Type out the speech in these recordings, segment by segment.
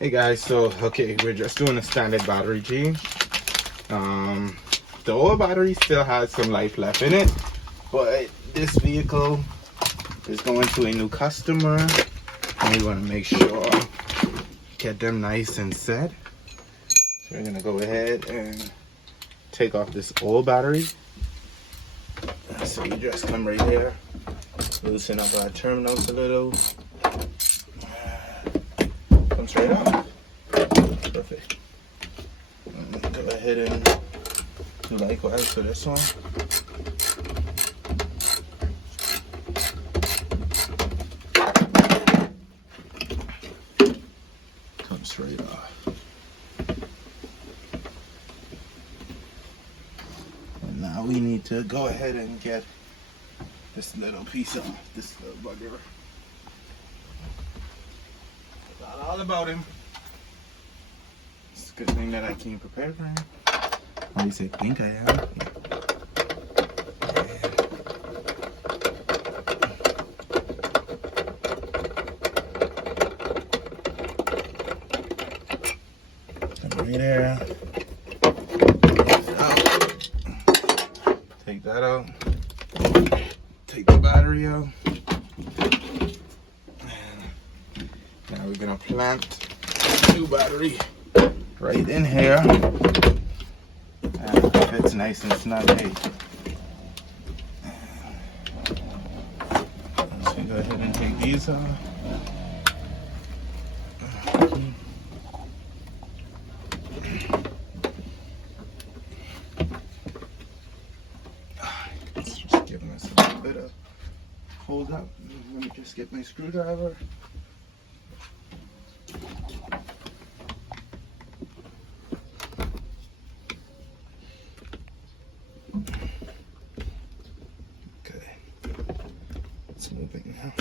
Hey guys, so okay, we're just doing a standard battery change. The old battery still has some life left in it, but this vehicle is going to a new customer and we want to make sure get them nice and set. So we're gonna go ahead and take off this old battery. So you just come right here, loosen up our terminals a little. Comes right off. Perfect. Go ahead and do likewise for this one. Comes right off. And now we need to go ahead and get this little piece of this little bugger. Forgot all about him. It's a good thing that I came prepared for him. At least I think I am. Come right there. Take that out. Take the battery out. And now we're gonna plant the new battery right in here. And it fits nice and snug. Hey. So go ahead and take these off. Just give myself a bit of hold up. Let me just get my screwdriver. Okay, it's moving now.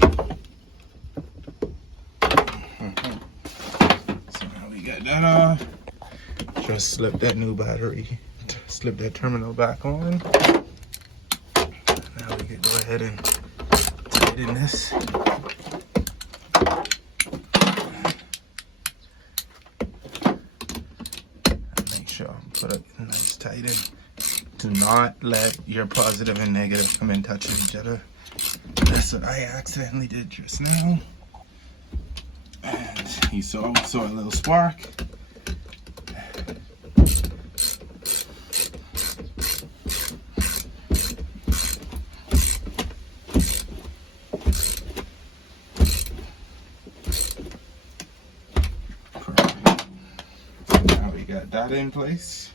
So now we got that off. Just slip that new battery, slip that terminal back on. Now we can go ahead and tighten this. And make sure I put a nice tight in. Do not let your positive and negative come in touching each other. That's what I accidentally did just now. And you saw a little spark. Now we got that in place.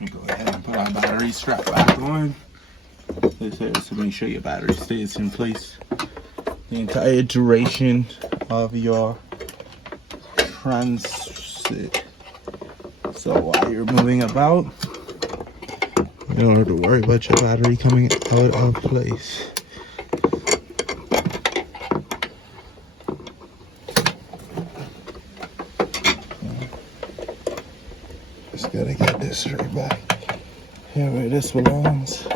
We go ahead and put our battery strap back on. This is to make sure your battery stays in place the entire duration of your transit. So while you're moving about, you don't have to worry about your battery coming out of place. Just gotta get this straight back here where this belongs.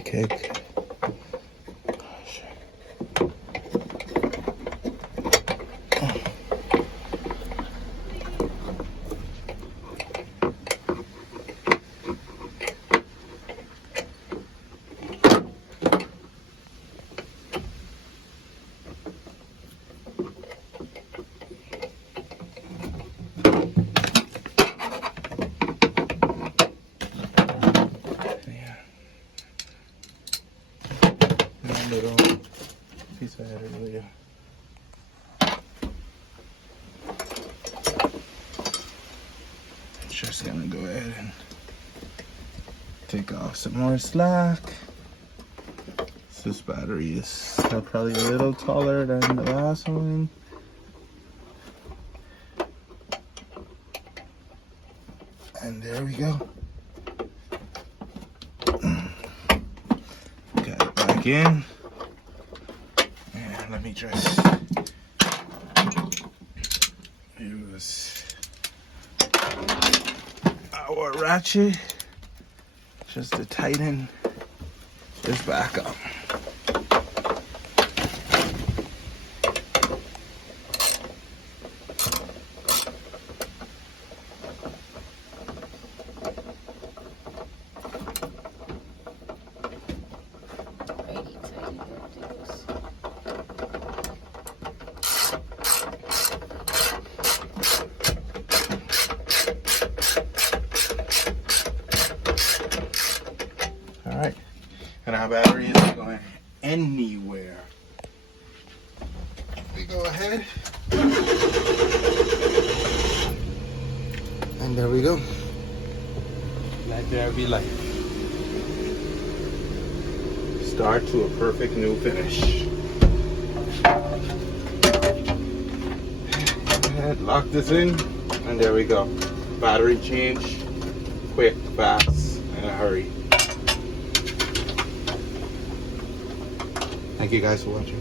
Okay. Little piece of head earlier. Just gonna go ahead and take off some more slack. This battery is probably a little taller than the last one. And there we go. Got it back in. And let me just use our ratchet just to tighten this back up. Alright, and our battery isn't going anywhere. We go ahead. And there we go. Let there be light. Start to a perfect new finish. And lock this in, and there we go. Battery change, quick, fast, in a hurry. Thank you guys for watching.